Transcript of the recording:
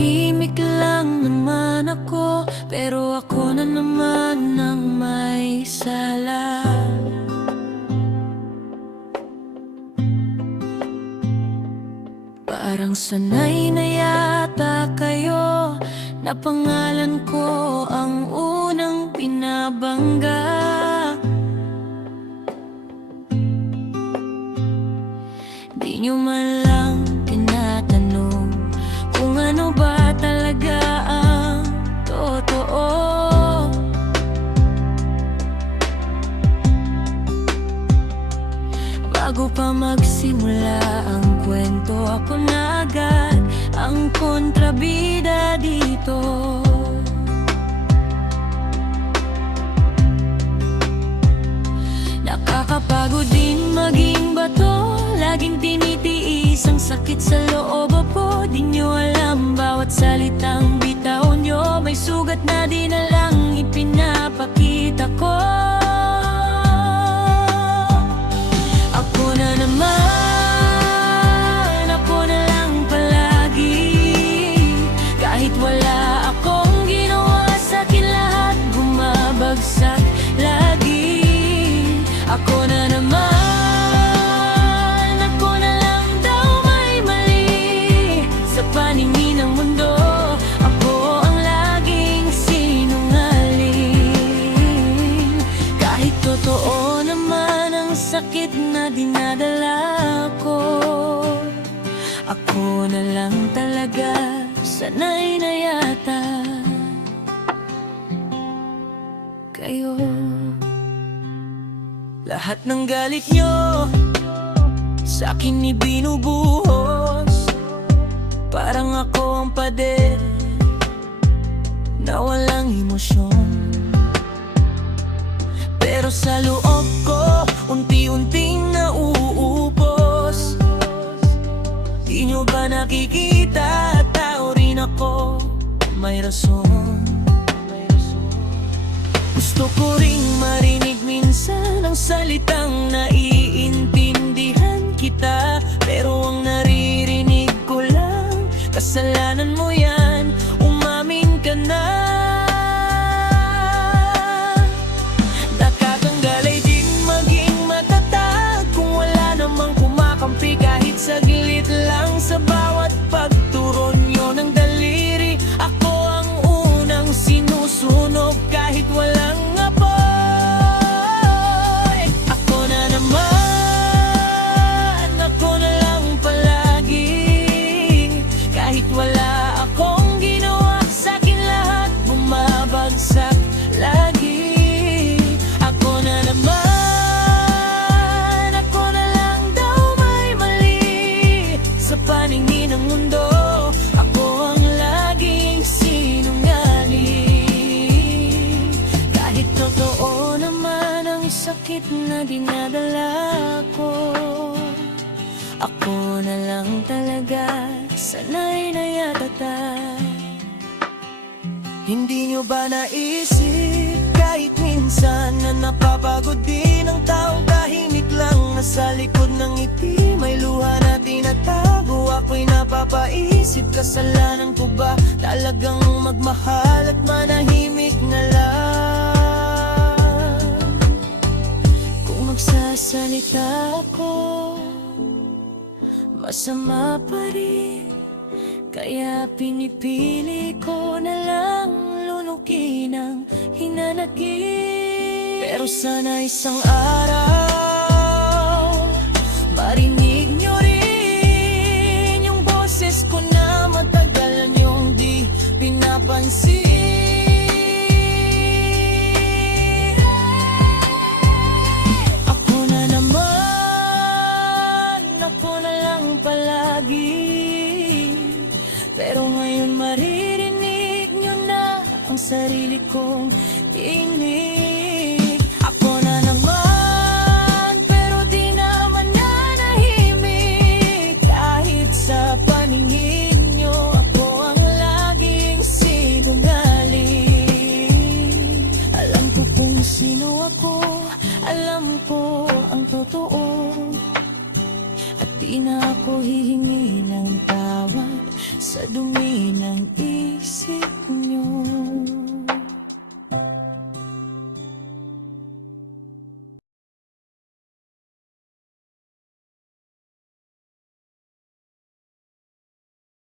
Tahimik lang naman ako, pero ako na naman ang may sala. Parang sanay na yata kayo na pangalan ko ang unang pinabangga. Di nyo man lang tinatanong kung ano ba talaga ang totoo. Bago pa magsimula ang kwento, ako na agad ang kontrabida dito. Nakakapagod din maging bato, laging tinitiis ang sakit sa loob po. Di nyo alam bawat salitang bitaw nyo, may sugat na di na lang ipinapakita ko. Ako na naman, ako na lang palagi. Kahit wala akong ginawa, sa'kin lahat bumabagsak lagi. Ako na naman, ako na lang daw may mali sa paningin ng mundo. Ako ang laging sinungaling. Kahit totoo naman ang sakit na dinadala ko, ako na lang talaga, sanay na yata kayo. Lahat ng galit nyo sa'kin ibinubuhos, parang ako ang pader na walang emosyon. Pero sa loob ko, unti-unting nauubos. Di nyo ba nakikita, tao rin ako, may rason. Gusto ko ring marinig minsan ang salitang naiintindihan kita, pero ang naririnig ko lang, kasalanan mo yan, umamin ka na. Nakakanggal ay din maging matatag kung wala namang kumakampi kahit saglit lang sa bawat pagturo nyo ng daliri. Ako ang unang sinusunog kahit walang apoy. Ako na naman, ako na lang palagi. Kahit wala akong ginawa, sa'kin lahat bumabagsak lagi. Ako na naman, ako na lang daw may mali sa paningin ng mundo. Ako ang laging sinungaling. Kahit totoo naman ang sakit na dinadala ko, ako na lang talaga, sanay na yata. Hindi nyo ba naisip kahit minsan na napapagod din ang taong tahimik lang nasa likod ng ngiti? May luha na tinatago, ako'y napapaisip, kasalanan ko ba talagang magmahal at manahimik na lang? Kung magsasalita ako, masama pa rin, kaya pinipili ko na lang lunukin ang hinanakit. Pero sana isang araw marinig nyo rin yung boses ko na matagal nyong di pinapansin. Ako na naman, ako na lang palagi. Pero ngayon maririnig nyo na ang sarili kong tinig. Ako na naman, pero di naman nanahimik. Kahit sa paningin nyo, ako ang laging sinungaling. Alam ko kung sino ako, alam ko ang totoo, at di na ako hihingi ng tawad sa dumi ng isip